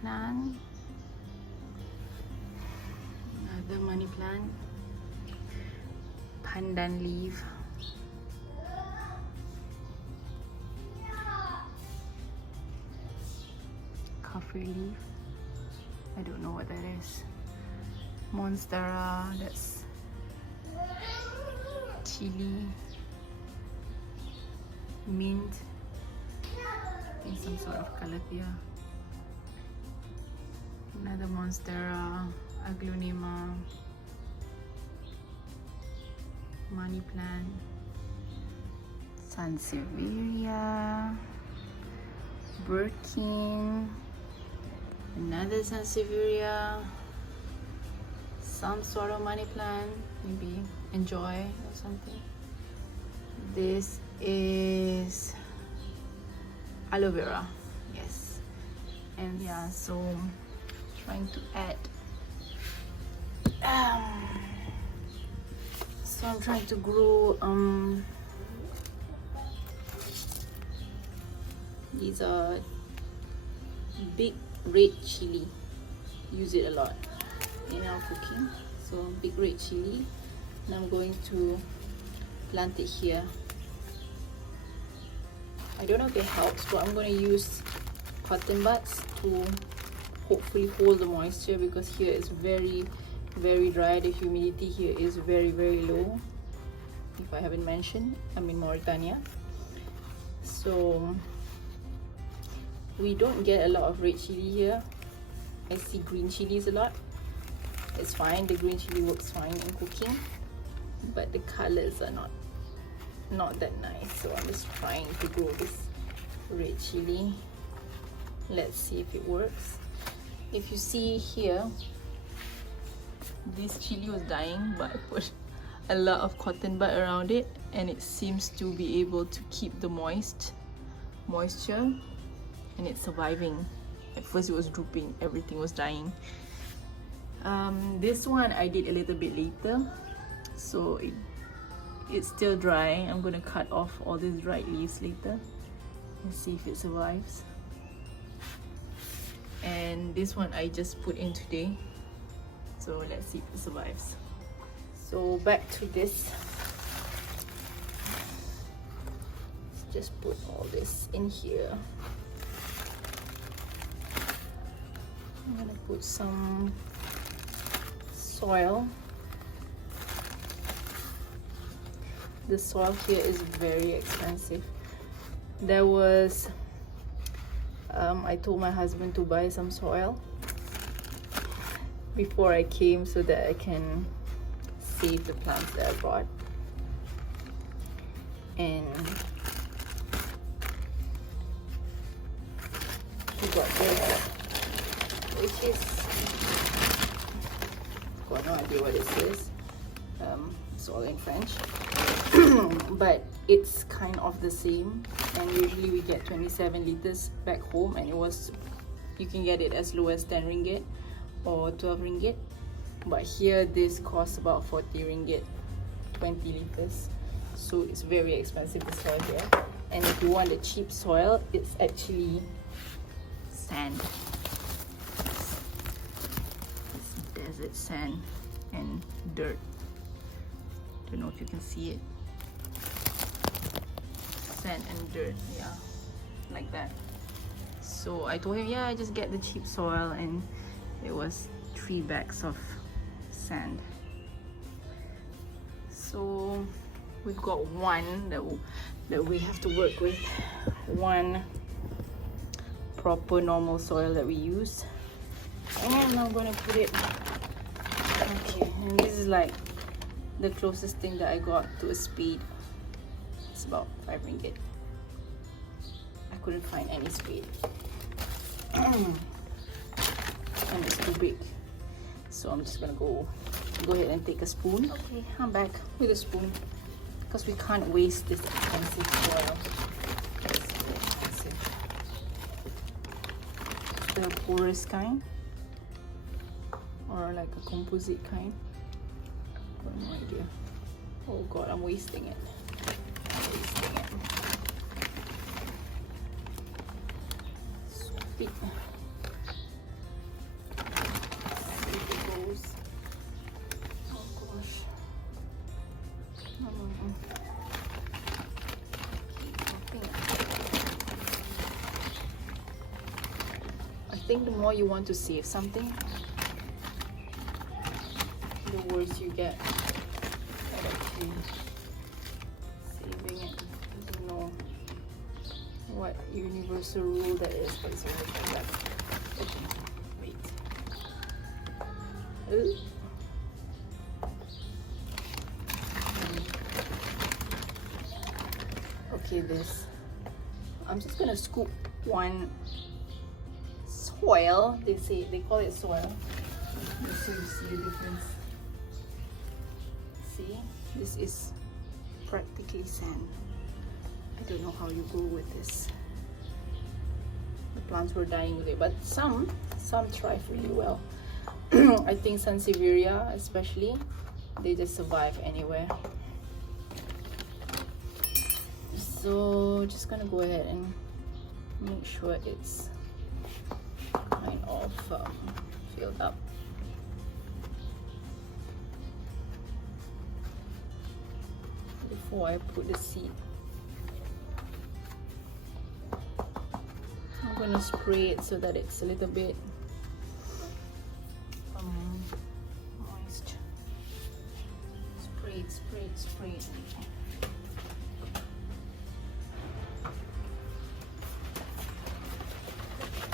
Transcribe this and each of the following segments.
plant. Another money plant. Pandan leaf. Coffee leaf. I don't know what that is. Monstera, that's chili. Mint in some sort of color here. Another Monstera, Aglaonema, money plant, Sansevieria, Birkin, another Sansevieria, some sort of money plant, maybe Enjoy or something. This is aloe vera, yes. And yeah, so trying to add so I'm trying to grow these are big red chili. Use it a lot in our cooking. So big red chili, and I'm going to plant it here. I don't know if it helps, but I'm going to use cotton buds to hopefully hold the moisture, because here is very dry. The humidity here is very low. If I haven't mentioned, I'm in Mauritania, so we don't get a lot of red chili here. I see green chilies a lot. It's fine, the green chili works fine in cooking, but the colors are not that nice. So I'm just trying to grow this red chili. Let's see if it works. If you see here, this chili was dying, but I put a lot of cotton bud around it, and it seems to be able to keep the moisture, and it's surviving. At first it was drooping, everything was dying. This one I did a little bit later, so it's still dry. I'm gonna cut off all these dried leaves later and see if it survives. And this one I just put in today, so let's see if it survives. So back to this. Let's just put all this in here. I'm gonna put some soil. The soil here is very expensive. There was I told my husband to buy some soil before I came so that I can save the plants that I brought. And he got this, which is, I've got no idea what it is. It's all in French. But it's kind of the same, and usually we get 27 liters back home, and you can get it as low as 10 ringgit or 12 ringgit, but here this costs about 40 ringgit, 20 liters. So it's very expensive, the soil here. And if you want the cheap soil, it's actually sand. It's desert sand and dirt. Don't know if you can see it. Sand and dirt, yeah, like that. So I told him, yeah, I just get the cheap soil, and it was 3 bags of sand. So we've got one that we have to work with, one proper normal soil that we use, and I'm gonna put it, okay, and this is like the closest thing that I got to a spade. It's about 5 ringgit. I couldn't find any spade. And it's too big. So I'm just gonna go ahead and take a spoon. Okay, I'm back with a spoon, because we can't waste this expensive soil. It's the porous kind, or like a composite kind. I have no idea. Oh god, I'm wasting it. So big. I think the more you want to save something, the worse you get at actually saving it. I don't know what universal rule that is, but it's always like that. Okay, wait. Ooh. Okay, this. I'm just gonna scoop one soil. They call it soil. Let's see, see the difference. See, this is practically sand. I don't know how you go with this. The plants were dying with it, but some thrive really well. I think Sansevieria especially, they just survive anywhere. So just gonna go ahead and make sure it's kind of filled up. Before I put the seed, I'm gonna spray it so that it's a little bit moist. Spray it, spray it, spray it.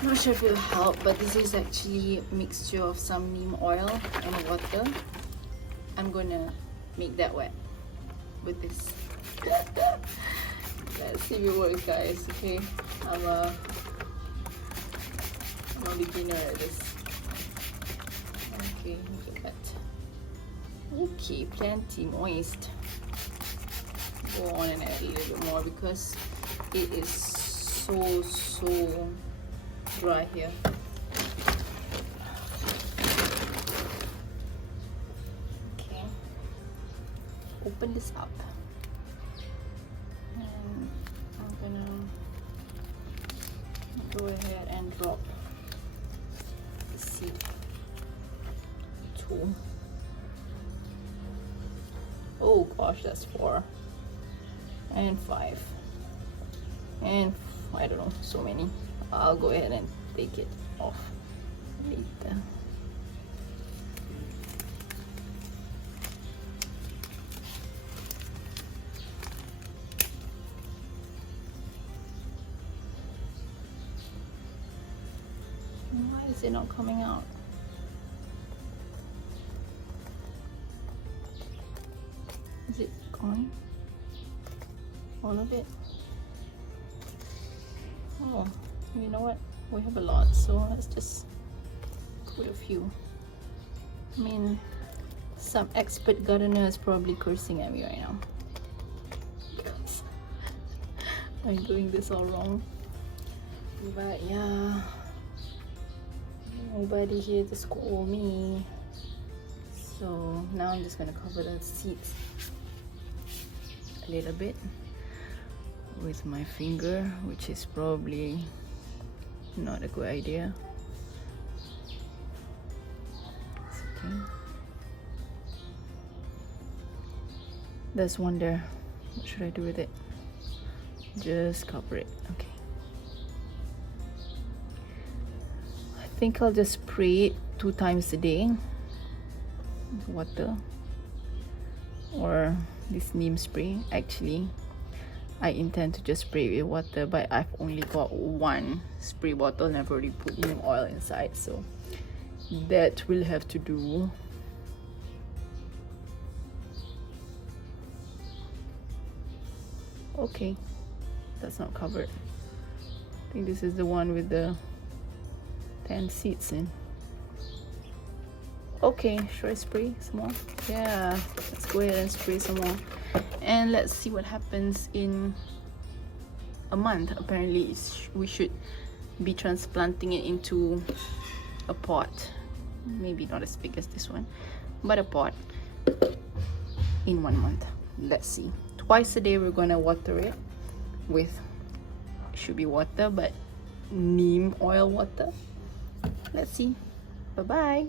I'm not sure if it will help, but this is actually a mixture of some neem oil and water. I'm gonna make that wet with this. Let's see if it works, guys. Okay, I'm a beginner at this. Okay, look at that. Okay, plenty moist. Go on and add a little bit more because it is so dry here. Okay, open this up and I'm gonna go ahead and drop the seed. 2. Oh gosh, that's 4 and 5 and I don't know, so many. I'll go ahead and take it off later. Why is it not coming out? Is it going? All of it? Oh. You know what? We have a lot, so let's just put a few. I mean, some expert gardener is probably cursing at me right now because I'm doing this all wrong. But yeah, nobody here to scold me. So now I'm just gonna cover the seeds a little bit with my finger, which is probably not a good idea. It's okay. There's one there. What should I do with it? Just cover it. Okay. I think I'll just spray it 2 times a day with water or this neem spray. Actually, I intend to just spray it with water, but I've only got 1 spray bottle and I've already put neem oil inside, so that will have to do. Okay, that's not covered. I think this is the one with the 10 seeds in. Okay, should I spray some more? Yeah, let's go ahead and spray some more. And let's see what happens in a month. Apparently we should be transplanting it into a pot. Maybe not as big as this one, but a pot in 1 month. Let's see. Twice a day we're gonna water it with, should be water, but neem oil water. Let's see. Bye bye.